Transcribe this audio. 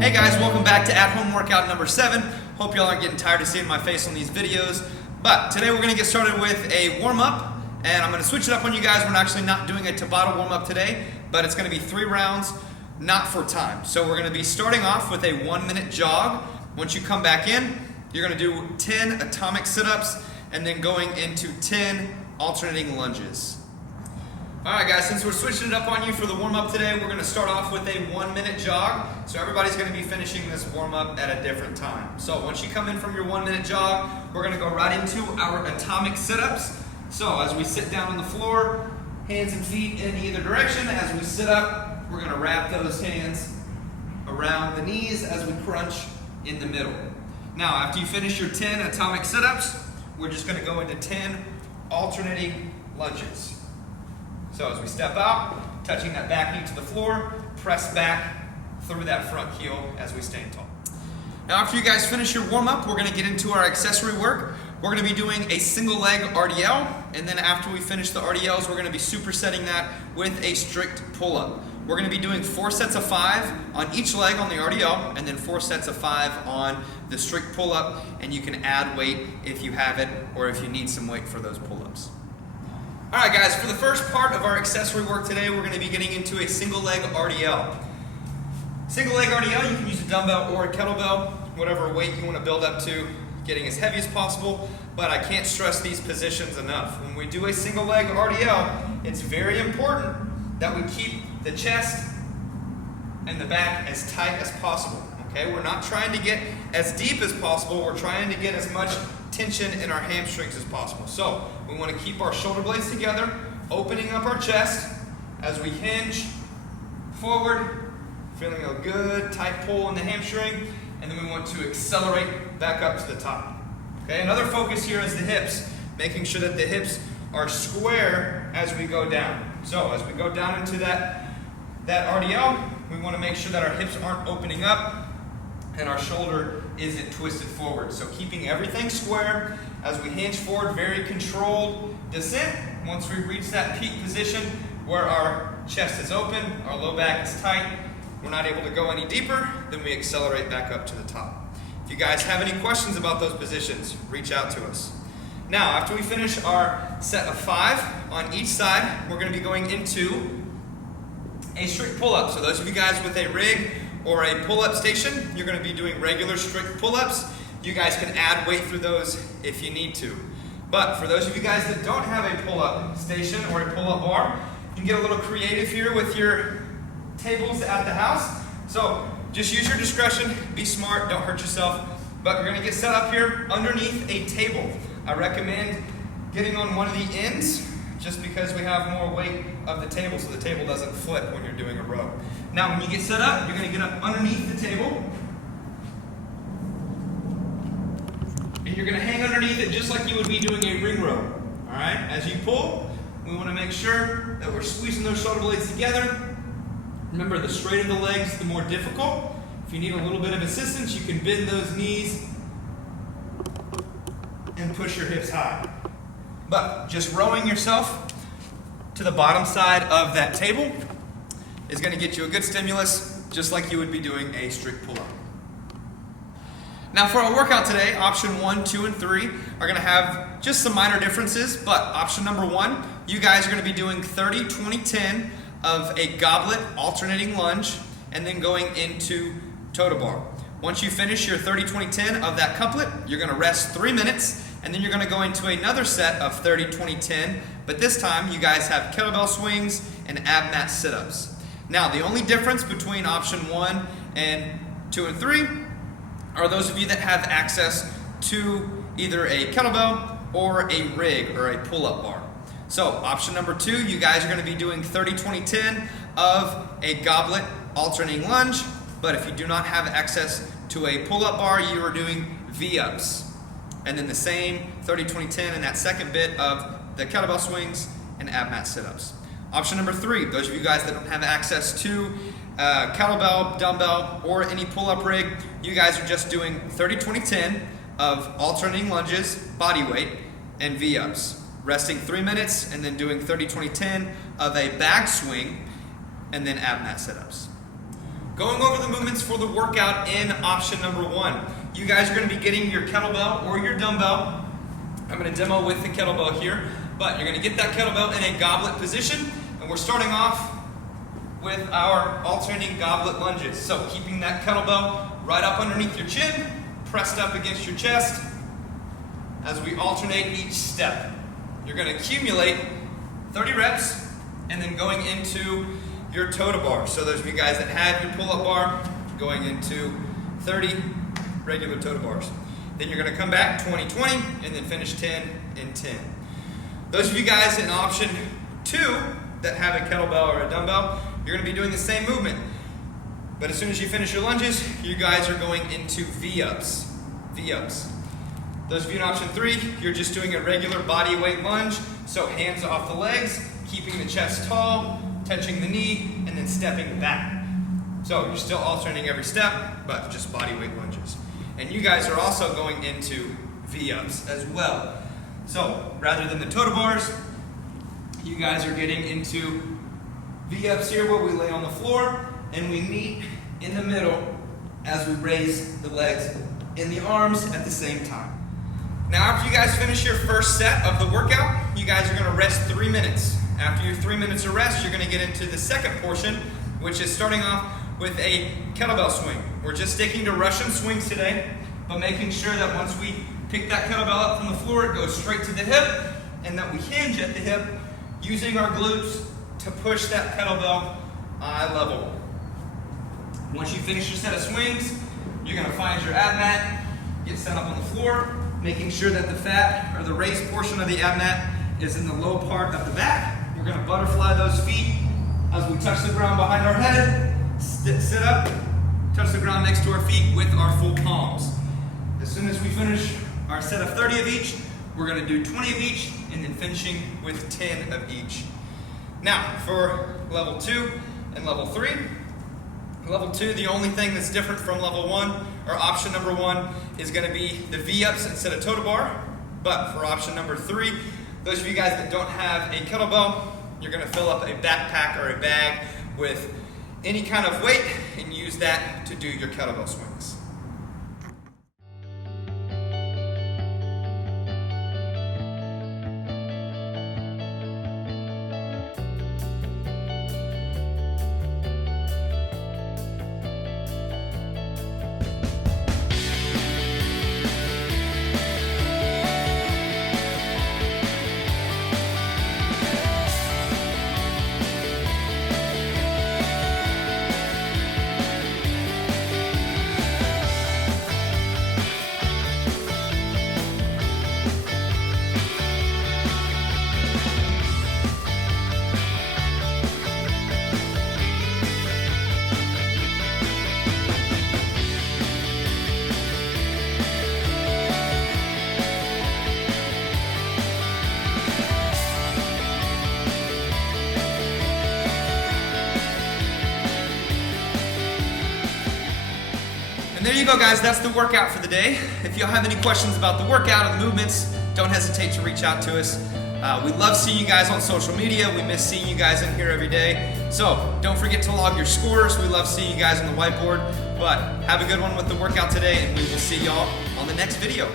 Hey guys, welcome back to At Home Workout number 7. Hope y'all aren't getting tired of seeing my face on these videos. But today we're going to get started with a warm-up, and I'm going to switch it up on you guys. We're actually not doing a Tabata warm-up today, but it's going to be 3 rounds, not for time. So we're going to be starting off with a 1-minute jog. Once you come back in, you're going to do 10 atomic sit-ups, and then going into 10 alternating lunges. Alright guys, since we're switching it up on you for the warm-up today, we're going to start off with a 1-minute jog. So everybody's going to be finishing this warm-up at a different time. So once you come in from your 1-minute jog, we're going to go right into our atomic sit-ups. So as we sit down on the floor, hands and feet in either direction. As we sit up, we're going to wrap those hands around the knees as we crunch in the middle. Now after you finish your 10 atomic sit-ups, we're just going to go into 10 alternating lunges. So as we step out, touching that back knee to the floor, press back through that front heel as we stand tall. Now after you guys finish your warm-up, we're going to get into our accessory work. We're going to be doing a single leg RDL, and then after we finish the RDLs, we're going to be supersetting that with a strict pull-up. We're going to be doing 4 sets of 5 on each leg on the RDL, and then 4 sets of 5 on the strict pull-up, and you can add weight if you have it or if you need some weight for those pull-ups. Alright guys, for the first part of our accessory work today, we're going to be getting into a single leg RDL. Single leg RDL, you can use a dumbbell or a kettlebell, whatever weight you want to build up to, getting as heavy as possible, but I can't stress these positions enough. When we do a single leg RDL, it's very important that we keep the chest and the back as tight as possible. Okay, we're not trying to get as deep as possible, we're trying to get as much tension in our hamstrings as possible. So we want to keep our shoulder blades together, opening up our chest as we hinge forward, feeling a good tight pull in the hamstring, and then we want to accelerate back up to the top. Okay, another focus here is the hips, making sure that the hips are square as we go down. So as we go down into that RDL, we want to make sure that our hips aren't opening up and our shoulder isn't twisted forward. So keeping everything square as we hinge forward, very controlled descent. Once we reach that peak position where our chest is open, our low back is tight, we're not able to go any deeper, then we accelerate back up to the top. If you guys have any questions about those positions, reach out to us. Now, after we finish our set of 5 on each side, we're going to be going into a strict pull-up. So those of you guys with a rig or a pull-up station, you're going to be doing regular strict pull-ups. You guys can add weight through those if you need to. But for those of you guys that don't have a pull-up station or a pull-up bar, you can get a little creative here with your tables at the house. So just use your discretion, be smart, don't hurt yourself. But you're going to get set up here underneath a table. I recommend getting on one of the ends just because we have more weight of the table so the table doesn't flip when you're doing a row. Now when you get set up, you're going to get up underneath the table and you're going to hang underneath it just like you would be doing a ring row. Alright, as you pull, we want to make sure that we're squeezing those shoulder blades together. Remember, the straighter the legs, the more difficult. If you need a little bit of assistance, you can bend those knees and push your hips high. But just rowing yourself to the bottom side of that table is going to get you a good stimulus, just like you would be doing a strict pull-up. Now for our workout today, option 1, 2, and 3 are going to have just some minor differences, but option number 1, you guys are going to be doing 30, 20, 10 of a goblet alternating lunge, and then going into toe to bar. Once you finish your 30, 20, 10 of that couplet, you're going to rest 3 minutes, and then you're going to go into another set of 30, 20, 10, but this time you guys have kettlebell swings and ab mat sit-ups. Now the only difference between option 1 and 2 and 3 are those of you that have access to either a kettlebell or a rig or a pull-up bar. So option number 2, you guys are going to be doing 30, 20, 10 of a goblet alternating lunge, but if you do not have access to a pull-up bar, you are doing V-ups. And then the same 30, 20, 10 in that second bit of the kettlebell swings and ab mat sit-ups. Option number 3, those of you guys that don't have access to kettlebell, dumbbell, or any pull-up rig, you guys are just doing 30, 20, 10 of alternating lunges, body weight, and V-ups. Resting 3 minutes and then doing 30, 20, 10 of a bag swing and then ab mat sit-ups. Going over the movements for the workout in option number 1. You guys are going to be getting your kettlebell or your dumbbell. I'm going to demo with the kettlebell here, but you're going to get that kettlebell in a goblet position, and we're starting off with our alternating goblet lunges. So keeping that kettlebell right up underneath your chin, pressed up against your chest as we alternate each step. You're going to accumulate 30 reps and then going into your toe to bar. So those of you guys that have your pull-up bar, going into 30 regular toe to bars. Then you're going to come back 20-20 and then finish 10 and 10. Those of you guys in option 2 that have a kettlebell or a dumbbell, you're going to be doing the same movement. But as soon as you finish your lunges, you guys are going into V-ups. V-ups. Those of you in option 3, you're just doing a regular body weight lunge. So hands off the legs, keeping the chest tall, touching the knee, and then stepping back. So you're still alternating every step, but just body weight lunges. And you guys are also going into V-ups as well. So rather than the toe to bars, you guys are getting into V-ups here where we lay on the floor and we meet in the middle as we raise the legs and the arms at the same time. Now after you guys finish your first set of the workout, you guys are going to rest 3 minutes. After your 3 minutes of rest, you're going to get into the second portion, which is starting off with a kettlebell swing. We're just sticking to Russian swings today, but making sure that once we pick that kettlebell up from the floor, it goes straight to the hip, and that we hinge at the hip, using our glutes to push that kettlebell eye level. Once you finish your set of swings, you're going to find your ab mat, get set up on the floor, making sure that the fat or the raised portion of the ab mat is in the low part of the back. We're going to butterfly those feet as we touch the ground behind our head, sit up, touch the ground next to our feet with our full palms. As soon as we finish our set of 30 of each, we're going to do 20 of each and then finishing with 10 of each. Now for level 2 and level 3. Level 2, the only thing that's different from level 1 or option number 1 is going to be the V-ups instead of toe to bar. But for option number 3, those of you guys that don't have a kettlebell, you're going to fill up a backpack or a bag with any kind of weight and use that to do your kettlebell swings. And there you go, guys. That's the workout for the day. If y'all have any questions about the workout or the movements, don't hesitate to reach out to us. We love seeing you guys on social media. We miss seeing you guys in here every day. So don't forget to log your scores. We love seeing you guys on the whiteboard. But have a good one with the workout today, and we will see y'all on the next video.